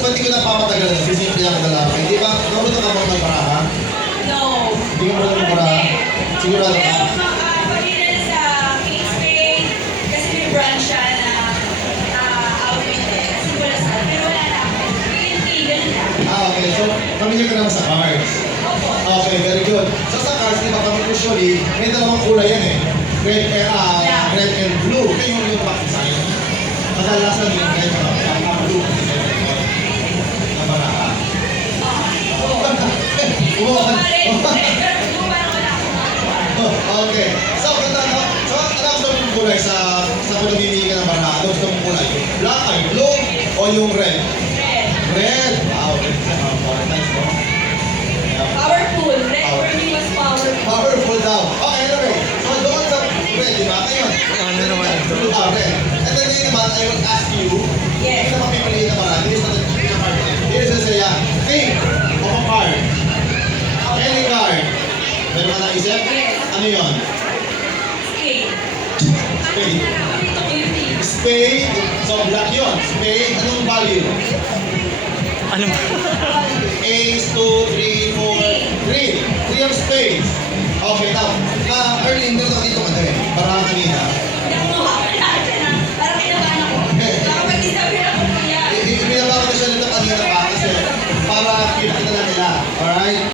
Pwede ko na papatagalan. Sisimple lang ang lalaki. Di ba? Marunong ka bang magbaraha? No. Hindi ka marunong magbaraha? Sigurado ka? Pero pag-ilan sa Kate Spade, kasi may branch siya na outfit eh. Kasi wala sa pero wala na ako. Ganun lang. Okay. So, familiar ka naman sa cards. Opo. Okay, very good. So sa cards, di ba kami usually, may dalawang kulay yan eh. Red and blue. Kaya yung back design. Kadalasan yung red and blue. Na baraha. Okay. So, ganda no? So, ano gusto mong kulay sa kung namimili ka ng baraha? Ano gusto mong kulay? Black ay blue o yung red? Red. Red. Wow, red. Nice, no? Powerful. Red for me was powerful. Powerful daw. Okay, anyway. So, doon sa red, di ba? Ngayon. Ano naman ito? Red. And then ngayon naman, I will ask you, Yes. ano mapipiliin na baraha? Here's the card. Here's the say, think of a card. Any card. Meron ka naisip? Yes. Ano yun? Skate. Spade. Spade. So, black yun. Spade. Anong value? Ano ba? Ace, 2, 3, 4, 3. 3 of spades. Okay, now, early, meron ako dito ano eh. Baraha kanina.